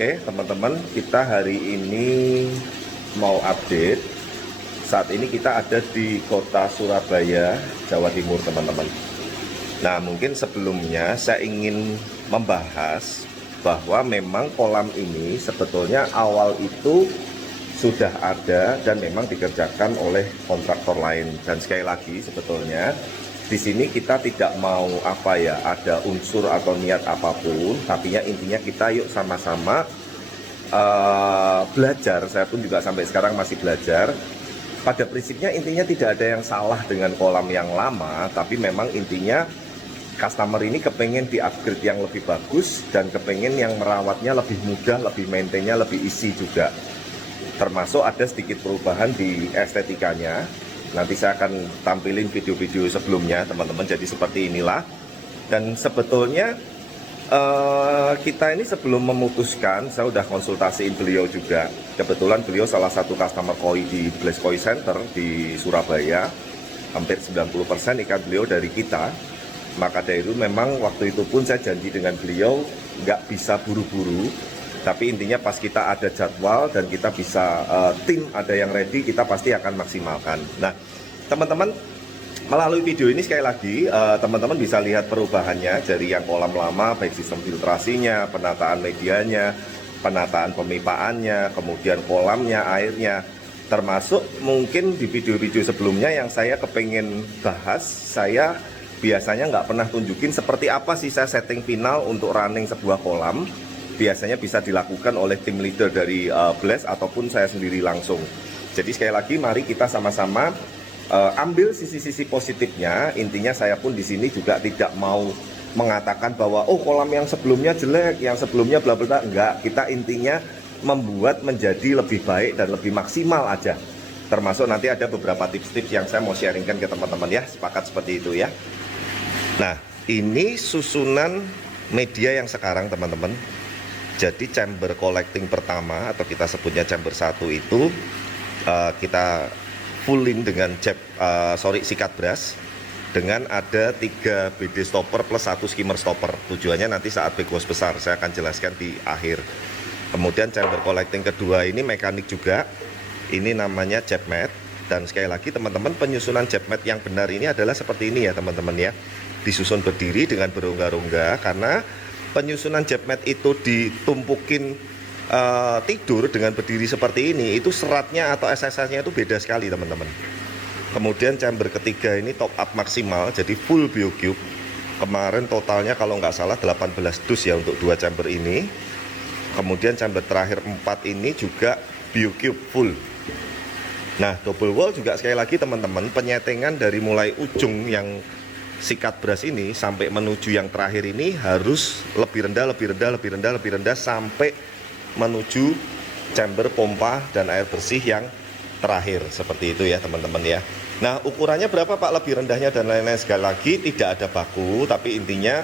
Oke, teman-teman, kita hari ini mau update. Saat ini kita ada di kota Surabaya, Jawa Timur, teman-teman. Nah, mungkin sebelumnya saya ingin membahas bahwa memang kolam ini sebetulnya awal itu sudah ada dan memang dikerjakan oleh kontraktor lain. Dan sekali lagi sebetulnya di sini kita tidak mau ada unsur atau niat apapun, tapi ya intinya kita yuk sama-sama belajar. Saya pun juga sampai sekarang masih belajar. Pada prinsipnya intinya tidak ada yang salah dengan kolam yang lama, tapi memang intinya customer ini kepengen di-upgrade yang lebih bagus dan kepengen yang merawatnya lebih mudah, lebih maintainnya lebih easy juga. Termasuk ada sedikit perubahan di estetikanya. Nanti saya akan tampilin video-video sebelumnya, teman-teman. Jadi seperti inilah. Dan sebetulnya kita ini sebelum memutuskan, saya udah konsultasiin beliau juga. Kebetulan beliau salah satu customer koi di Blaze Koi Center di Surabaya. Hampir 90% ikan beliau dari kita. Maka dari itu memang waktu itu pun saya janji dengan beliau nggak bisa buru-buru. Tapi intinya pas kita ada jadwal dan kita bisa tim ada yang ready, kita pasti akan maksimalkan. Nah, teman-teman, melalui video ini sekali lagi teman-teman bisa lihat perubahannya dari yang kolam lama, baik sistem filtrasinya, penataan medianya, penataan pemipaannya, kemudian kolamnya, airnya, termasuk mungkin di video-video sebelumnya yang saya kepengen bahas. Saya biasanya nggak pernah tunjukin seperti apa sih saya setting final untuk running sebuah kolam. Biasanya bisa dilakukan oleh tim leader dari Blaze ataupun saya sendiri langsung. Jadi sekali lagi mari kita sama-sama ambil sisi-sisi positifnya. Intinya saya pun di sini juga tidak mau mengatakan bahwa oh kolam yang sebelumnya jelek, yang sebelumnya bla bla, enggak. Kita intinya membuat menjadi lebih baik dan lebih maksimal aja. Termasuk nanti ada beberapa tips-tips yang saya mau sharingkan ke teman-teman ya. Sepakat seperti itu ya. Nah, ini susunan media yang sekarang teman-teman. Jadi chamber collecting pertama atau kita sebutnya chamber 1 itu kita fullin dengan sikat brush dengan ada 3 BD stopper plus 1 skimmer stopper. Tujuannya nanti saat big wash besar saya akan jelaskan di akhir. Kemudian chamber collecting kedua ini mekanik juga. Ini namanya jet mat. Dan sekali lagi teman-teman, penyusunan jet mat yang benar ini adalah seperti ini ya teman-teman ya. Disusun berdiri dengan berongga-rongga karena penyusunan jet mat itu ditumpukin tidur dengan berdiri seperti ini, itu seratnya atau SSS-nya itu beda sekali teman-teman. Kemudian chamber ketiga ini top up maksimal, jadi full biocube. Kemarin totalnya kalau nggak salah 18 dus ya untuk 2 chamber ini. Kemudian chamber terakhir 4 ini juga biocube full. Nah, double wall juga sekali lagi teman-teman, penyetengan dari mulai ujung yang sikat brush ini sampai menuju yang terakhir ini harus lebih rendah sampai menuju chamber pompa dan air bersih yang terakhir, seperti itu ya teman-teman ya. Nah, ukurannya berapa Pak lebih rendahnya dan lain-lain, sekali lagi tidak ada baku, tapi intinya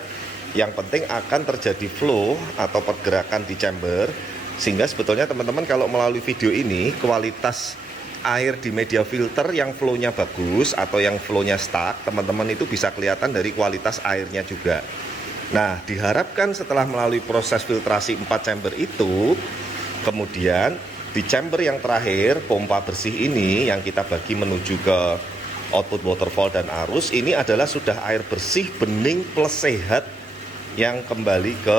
yang penting akan terjadi flow atau pergerakan di chamber, sehingga sebetulnya teman-teman kalau melalui video ini kualitas air di media filter yang flow-nya bagus atau yang flow-nya stuck, teman-teman itu bisa kelihatan dari kualitas airnya juga. Nah, diharapkan setelah melalui proses filtrasi 4 chamber itu, kemudian di chamber yang terakhir, pompa bersih ini yang kita bagi menuju ke output waterfall dan arus, ini adalah sudah air bersih, bening, plus sehat yang kembali ke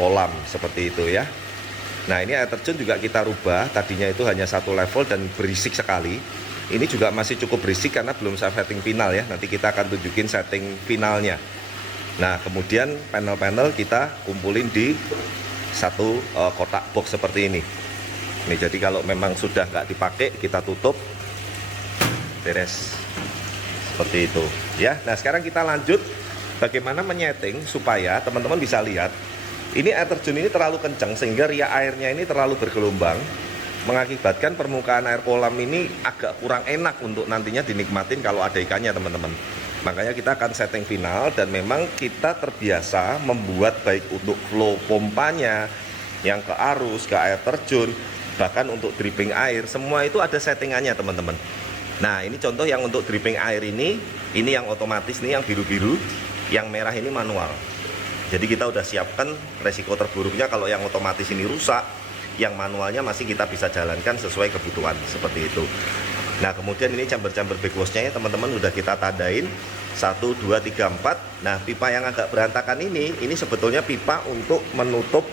kolam, seperti itu ya. Nah, ini air terjun juga kita rubah, tadinya itu hanya 1 level dan berisik sekali. Ini juga masih cukup berisik karena belum saya setting final ya. Nanti kita akan tunjukin setting finalnya. Nah, kemudian panel-panel kita kumpulin di satu kotak box seperti ini. Ini jadi kalau memang sudah nggak dipakai, kita tutup, beres. Seperti itu ya. Nah, sekarang kita lanjut bagaimana menyeting supaya teman-teman bisa lihat. Ini air terjun ini terlalu kencang sehingga riak airnya ini terlalu bergelombang, mengakibatkan permukaan air kolam ini agak kurang enak untuk nantinya dinikmatin kalau ada ikannya teman-teman. Makanya kita akan setting final dan memang kita terbiasa membuat baik untuk flow pompanya, yang ke arus, ke air terjun, bahkan untuk dripping air, semua itu ada settingannya teman-teman. Nah, ini contoh yang untuk dripping air ini yang otomatis nih, yang biru-biru, yang merah ini manual. Jadi kita udah siapkan resiko terburuknya kalau yang otomatis ini rusak, yang manualnya masih kita bisa jalankan sesuai kebutuhan seperti itu. Nah kemudian ini chamber-chamber backwashnya teman-teman udah kita tandain 1, 2, 3, 4. Nah pipa yang agak berantakan ini sebetulnya pipa untuk menutup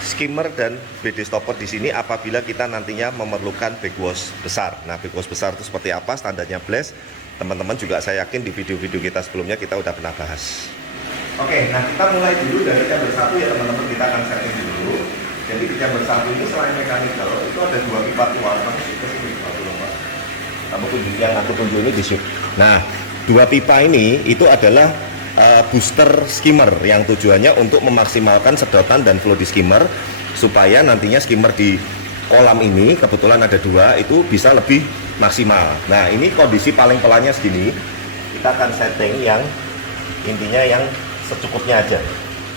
skimmer dan BD stopper di sini apabila kita nantinya memerlukan backwash besar. Nah backwash besar itu seperti apa, standarnya Blaze. Teman-teman juga saya yakin di video-video kita sebelumnya kita udah pernah bahas. Oke, nah kita mulai dulu dari chamber 1 ya teman-teman, kita akan setting dulu. Jadi di chamber 1 ini selain mechanical itu ada 2 pipa keluar. Kamu tunjuk yang aku tunjuk ini di shoot. Nah, 2 pipa ini itu adalah booster skimmer yang tujuannya untuk memaksimalkan sedotan dan flow di skimmer supaya nantinya skimmer di kolam ini kebetulan ada 2 itu bisa lebih maksimal. Nah ini kondisi paling pelannya segini, kita akan setting yang intinya yang secukupnya aja.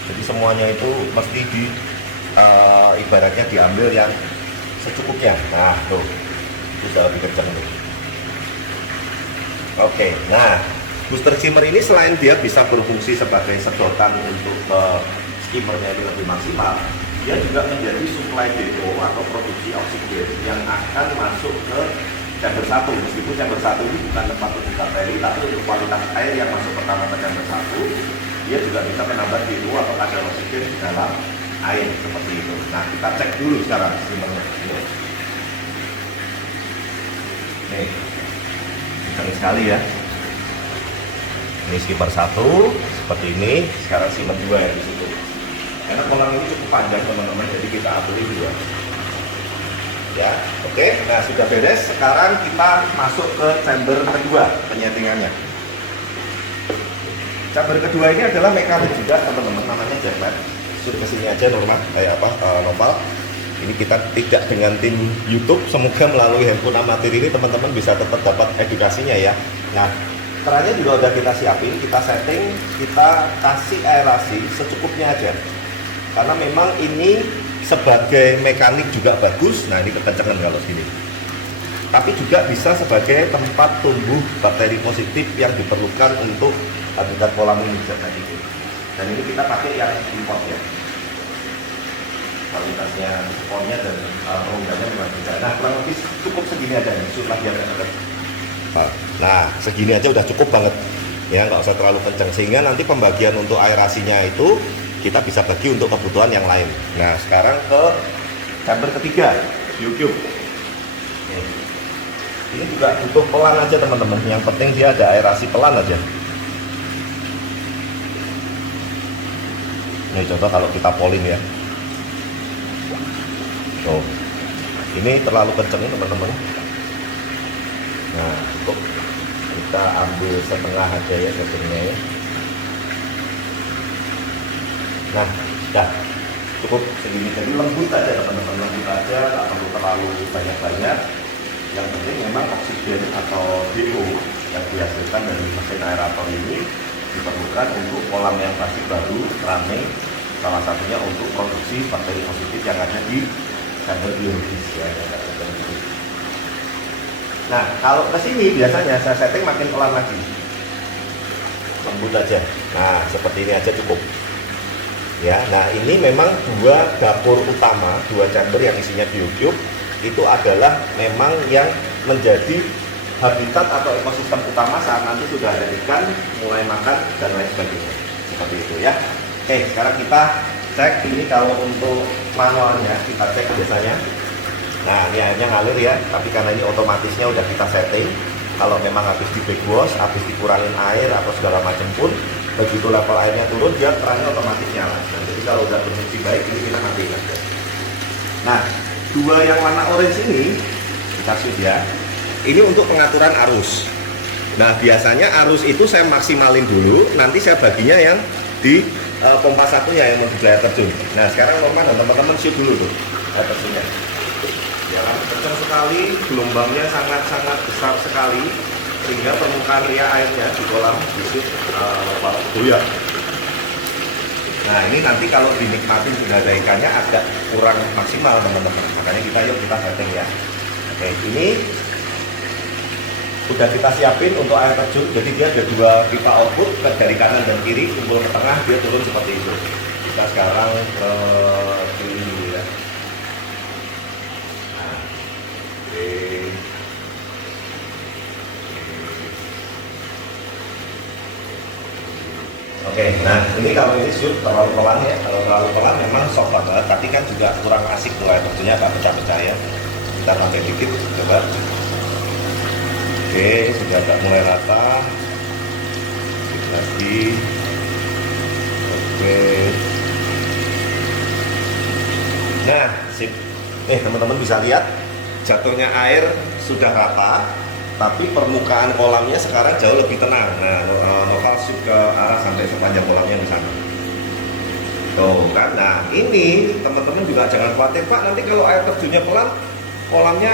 Jadi semuanya itu mesti di ibaratnya diambil yang secukupnya. Nah tuh itu sudah lebih kencang tuh. Oke, nah booster skimmer ini selain dia bisa berfungsi sebagai sedotan untuk skimmernya ini lebih maksimal, dia juga menjadi supply depo atau produksi oksigen yang akan masuk ke chamber 1. Meskipun chamber 1 ini bukan tempat untuk bakteri, tapi untuk kualitas air yang masuk pertama ke chamber 1, dia juga bisa menambah depo atau kadar oksigen di dalam air seperti itu. Nah kita cek dulu sekarang skimmernya. Nih, kencang sekali ya. Ini skimmer 1 seperti ini, sekarang skimmer 2 ya di situ. Karena kolam ini cukup panjang teman-teman, jadi kita ambil 2. Ya, oke. Nah sudah beres. Sekarang kita masuk ke chamber kedua penyetingannya. Chamber kedua ini adalah mekanik juga teman-teman, namanya jetlet. Sudah kesini aja normal kayak apa Noval. Ini kita tidak dengan tim YouTube. Semoga melalui handphone amatir ini teman-teman bisa tetap dapat edukasinya ya. Nah kerannya juga udah kita siapin, kita setting, kita kasih aerasi secukupnya aja. Karena memang ini sebagai mekanik juga bagus. Nah ini kekencangan kalau segini. Tapi juga bisa sebagai tempat tumbuh bakteri positif yang diperlukan untuk habitat kolam ini tadi. Dan ini kita pakai yang import ya. Kualitasnya, sponnya dan perundangannya memang bisa. Nah kurang lebih cukup segini aja nih, sudah biar nah segini aja udah cukup banget ya, nggak usah terlalu kencang sehingga nanti pembagian untuk aerasinya itu kita bisa bagi untuk kebutuhan yang lain. Nah sekarang ke chamber ketiga, YouTube. Ini juga butuh pelan aja teman-teman, yang penting dia ada aerasi pelan aja. Ini coba kalau kita polling ya. Tuh, ini terlalu kencang teman-teman. Nah cukup, kita ambil setengah aja ya settingnya ya. Nah sudah cukup segini, jadi lembut aja teman-teman, lembut aja, tak perlu terlalu banyak-banyak. Yang penting memang oksigen atau DO yang dihasilkan dari mesin aerator ini diperlukan untuk kolam yang masih baru, ramai, salah satunya untuk produksi bakteri positif yang ada di chamber biologis ya. Nah kalau ke sini biasanya saya setting makin pelan lagi, lembut aja. Nah seperti ini aja cukup ya. Nah ini memang 2 dapur utama, 2 chamber yang isinya biotube itu adalah memang yang menjadi habitat atau ekosistem utama saat nanti sudah ada ikan mulai makan dan lain sebagainya, seperti itu ya. Oke, sekarang kita cek ini. Kalau untuk manualnya kita cek biasanya, nah ini airnya ngalir ya, tapi karena ini otomatisnya udah kita setting, kalau memang habis di backwash, habis dikurangin air atau segala macam pun, begitu level airnya turun dia kerannya otomatis nyala. Dan jadi kalau udah berfungsi baik ini kita matikan aja. Nah 2 yang warna orange ini kita shoot ya, ini untuk pengaturan arus. Nah biasanya arus itu saya maksimalin dulu, nanti saya baginya yang di pompa satunya yang mau di air terjun. Nah sekarang Norman dan teman-teman shoot dulu tuh air terjunnya. Ya, kencang sekali, gelombangnya sangat-sangat besar sekali sehingga permukaan ria airnya di kolam bisa goyang. Nah ini nanti kalau dinikmatin sudah ada ikannya agak kurang maksimal teman-teman, makanya kita setting ya. Oke, ini udah kita siapin untuk air terjun. Jadi dia ada dua pipa output dari kanan dan kiri, kumpul ke tengah, dia turun seperti itu. Kita sekarang ke kiri dulu ya. Nah, Oke, nah ini kalau ini shoot terlalu pelan ya, kalau terlalu pelan memang soft banget, tapi kan juga kurang asik tuh air terjunnya, agak pecah-pecah ya. Kita pakai dikit, coba. Oke, sudah agak mulai rata. Dikit lagi. Oke. Nah, sip. Nih teman-teman bisa lihat jatuhnya air sudah rata, tapi permukaan kolamnya sekarang jauh lebih tenang. Nah, Noval shoot ke arah sampai sepanjang kolamnya di sana. Tuh kan, nah ini teman-teman juga jangan khawatir Pak, nanti kalau air terjunnya pelan, kolamnya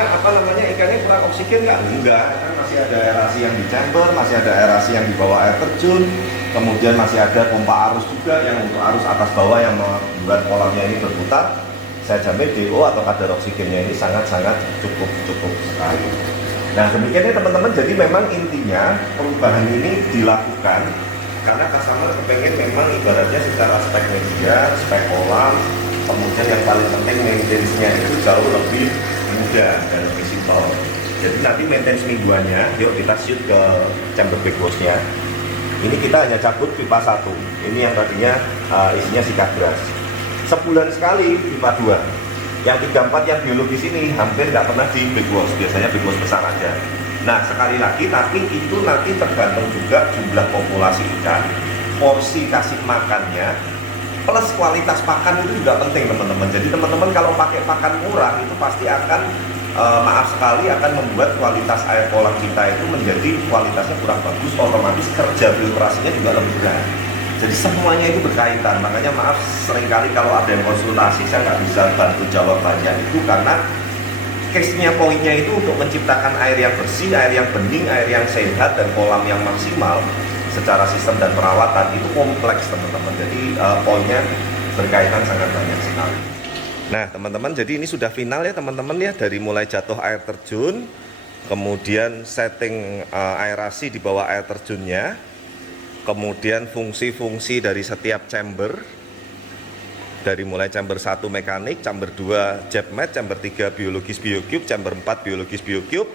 ikannya kurang oksigen nggak? Enggak, kan masih ada aerasi yang di chamber, masih ada aerasi yang di bawah air terjun, kemudian masih ada pompa arus juga yang untuk arus atas bawah yang membuat kolamnya ini berputar. Saya jamin DO atau kadar oksigennya ini sangat-sangat cukup sekali. Nah demikian ya teman-teman, jadi memang intinya perubahan ini dilakukan karena customer kepengen memang ibaratnya secara spek media, spek kolam, kemudian yang paling penting maintenance-nya itu jauh lebih mudah dan lebih simpel. Jadi nanti maintenance mingguannya, yuk kita shoot ke chamber big wash-nya. Ini kita hanya cabut pipa 1, ini yang tadinya isinya sikat brush. Sebulan sekali pipa 2. Yang 3-4 yang biologis ini hampir nggak pernah di big wash, biasanya big wash besar aja. Nah sekali lagi, tapi itu nanti tergantung juga jumlah populasi ikan, porsi kasih makannya, plus kualitas pakan itu juga penting teman-teman. Jadi teman-teman kalau pakai pakan murah itu pasti akan maaf sekali akan membuat kualitas air kolam kita itu menjadi kualitasnya kurang bagus, otomatis kerja filtrasinya juga lebih berat. Jadi semuanya itu berkaitan, makanya maaf seringkali kalau ada yang konsultasi saya nggak bisa bantu jawab banyak itu karena case-nya, poinnya itu untuk menciptakan air yang bersih, air yang bening, air yang sehat, dan kolam yang maksimal secara sistem dan perawatan itu kompleks teman-teman. Jadi poinnya berkaitan sangat banyak sekali. Nah teman-teman, jadi ini sudah final ya teman-teman ya, dari mulai jatuh air terjun, kemudian setting aerasi di bawah air terjunnya, kemudian fungsi-fungsi dari setiap chamber, dari mulai chamber 1 mekanik, chamber 2 jet mat, chamber 3 biologis biocube, chamber 4 biologis biocube,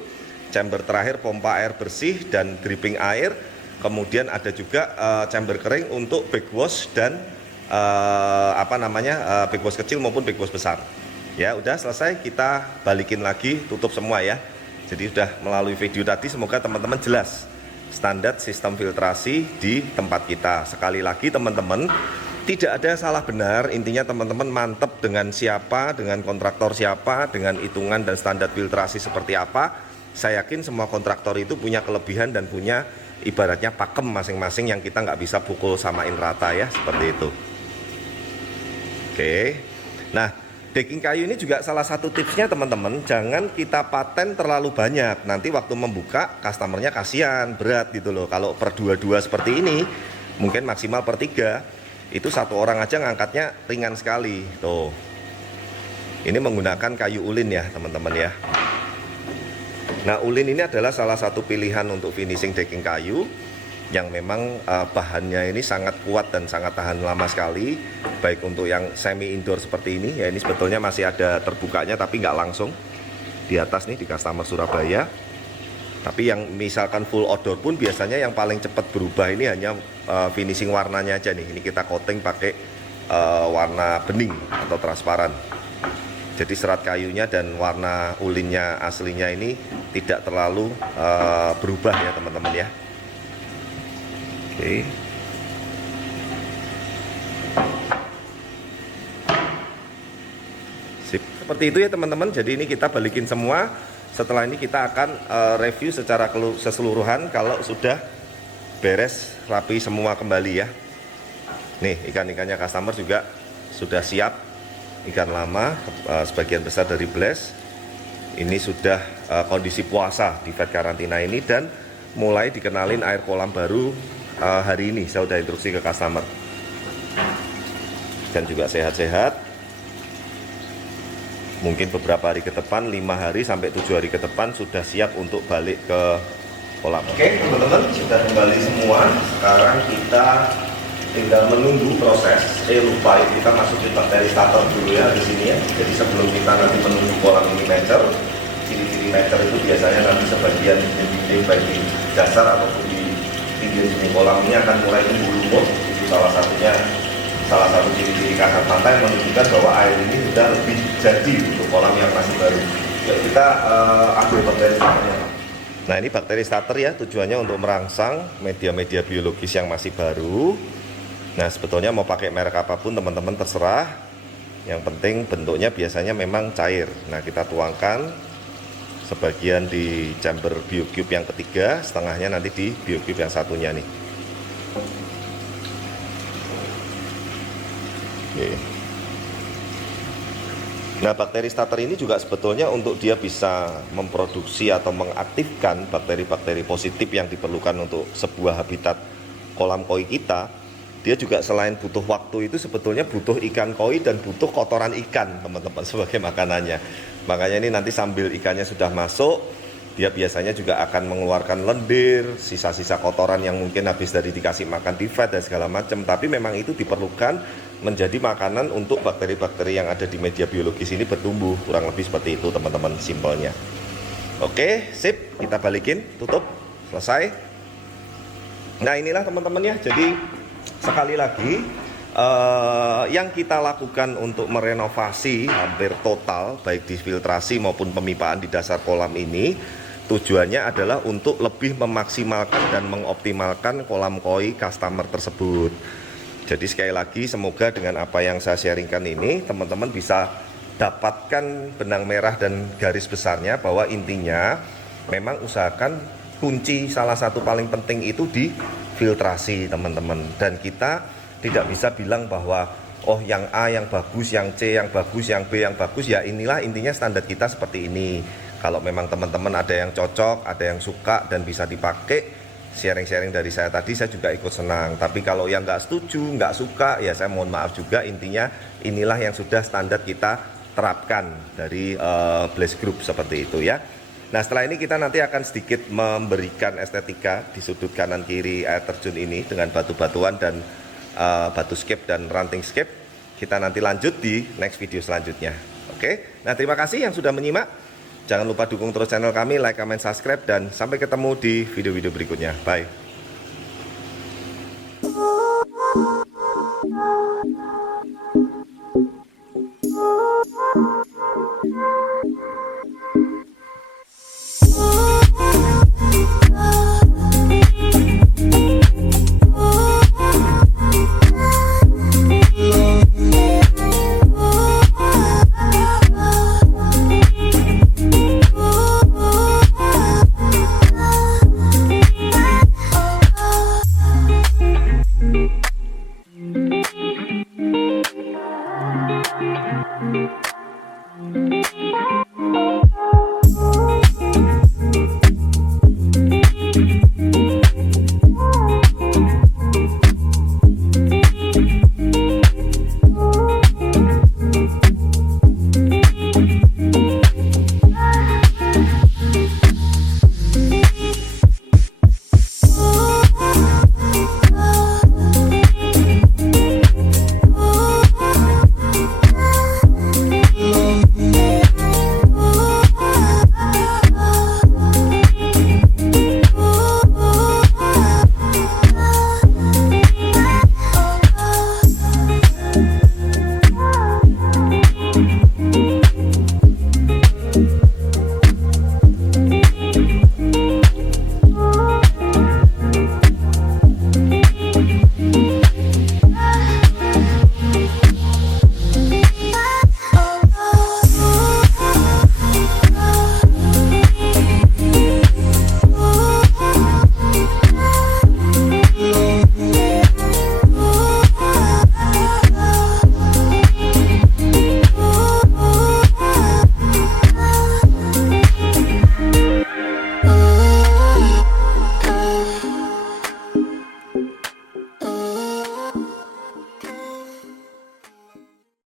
chamber terakhir pompa air bersih dan dripping air, kemudian ada juga chamber kering untuk backwash dan backwash kecil maupun backwash besar. Ya udah selesai, kita balikin lagi, tutup semua ya. Jadi sudah melalui video tadi, semoga teman-teman jelas standar sistem filtrasi di tempat kita. Sekali lagi teman-teman, tidak ada salah benar, intinya teman-teman mantep dengan siapa, dengan kontraktor siapa, dengan hitungan dan standar filtrasi seperti apa. Saya yakin semua kontraktor itu punya kelebihan dan punya ibaratnya pakem masing-masing yang kita nggak bisa pukul samain rata ya, seperti itu. Oke, nah decking kayu ini juga salah satu tipsnya teman-teman, jangan kita paten terlalu banyak, nanti waktu membuka customernya kasihan, berat gitu loh. Kalau per 2-2 seperti ini, mungkin maksimal per 3, itu satu orang aja ngangkatnya ringan sekali. Tuh, ini menggunakan kayu ulin ya teman-teman ya. Nah ulin ini adalah salah satu pilihan untuk finishing decking kayu yang memang bahannya ini sangat kuat dan sangat tahan lama sekali, baik untuk yang semi indoor seperti ini ya. Ini sebetulnya masih ada terbukanya tapi nggak langsung di atas nih di customer Surabaya. Tapi yang misalkan full outdoor pun biasanya yang paling cepat berubah ini hanya finishing warnanya aja nih. Ini kita coating pakai warna bening atau transparan. Jadi serat kayunya dan warna ulinnya aslinya ini tidak terlalu berubah ya teman-teman ya. Oke. Sip. Seperti itu ya teman-teman. Jadi ini kita balikin semua. Setelah ini kita akan review secara keseluruhan kalau sudah beres rapi semua kembali ya. Nih ikan-ikannya customer juga sudah siap. Ikan lama sebagian besar dari Bless. Ini sudah kondisi puasa di vet karantina ini dan mulai dikenalin air kolam baru hari ini. Saya sudah instruksi ke customer dan juga sehat-sehat. Mungkin beberapa hari ke depan, 5 hari sampai 7 hari ke depan sudah siap untuk balik ke kolam. Oke teman-teman, sudah kembali semua. Sekarang kita tinggal menunggu proses. Lupa kita masukin bakteri starter dulu ya di sini ya. Jadi sebelum kita nanti menunggu kolam ini mature, ciri-ciri mature itu biasanya nanti sebagian dinding baik di dasar ataupun di pinggir sini kolam ini akan mulai tumbuh lumut. Itu salah satu ciri-ciri kasat mata yang menunjukkan bahwa air ini sudah lebih jadi untuk kolam yang masih baru. Jadi kita ambil bakteri starternya. Nah ini bakteri starter ya, tujuannya untuk merangsang media-media biologis yang masih baru. Nah sebetulnya mau pakai merek apapun teman-teman terserah. Yang penting bentuknya biasanya memang cair. Nah kita tuangkan sebagian di chamber BioCube yang ketiga, setengahnya nanti di BioCube yang satunya nih. Oke. Nah bakteri starter ini juga sebetulnya untuk dia bisa memproduksi atau mengaktifkan bakteri-bakteri positif yang diperlukan untuk sebuah habitat kolam koi kita. Dia juga selain butuh waktu itu sebetulnya butuh ikan koi dan butuh kotoran ikan teman-teman sebagai makanannya. Makanya ini nanti sambil ikannya sudah masuk, dia biasanya juga akan mengeluarkan lendir, sisa-sisa kotoran yang mungkin habis dari dikasih makan tifat dan segala macam. Tapi memang itu diperlukan menjadi makanan untuk bakteri-bakteri yang ada di media biologis ini bertumbuh. Kurang lebih seperti itu teman-teman simpelnya. Oke, sip, kita balikin, tutup, selesai. Nah inilah teman-teman ya, jadi sekali lagi yang kita lakukan untuk merenovasi hampir total baik di filtrasi maupun pemipaan di dasar kolam ini, tujuannya adalah untuk lebih memaksimalkan dan mengoptimalkan kolam koi customer tersebut. Jadi sekali lagi semoga dengan apa yang saya sharingkan ini teman-teman bisa dapatkan benang merah dan garis besarnya bahwa intinya memang usahakan kunci salah satu paling penting itu di filtrasi teman-teman. Dan kita tidak bisa bilang bahwa oh yang A yang bagus, yang C yang bagus, yang B yang bagus. Ya inilah intinya standar kita seperti ini. Kalau memang teman-teman ada yang cocok, ada yang suka dan bisa dipakai, sharing-sharing dari saya tadi saya juga ikut senang. Tapi kalau yang nggak setuju, nggak suka, ya saya mohon maaf juga. Intinya inilah yang sudah standar kita terapkan dari Blaze Group seperti itu ya. Nah setelah ini kita nanti akan sedikit memberikan estetika di sudut kanan kiri air terjun ini dengan batu-batuan dan batu scape dan ranting scape. Kita nanti lanjut di next video selanjutnya. Oke, nah terima kasih yang sudah menyimak. Jangan lupa dukung terus channel kami, like, comment, subscribe, dan sampai ketemu di video-video berikutnya. Bye.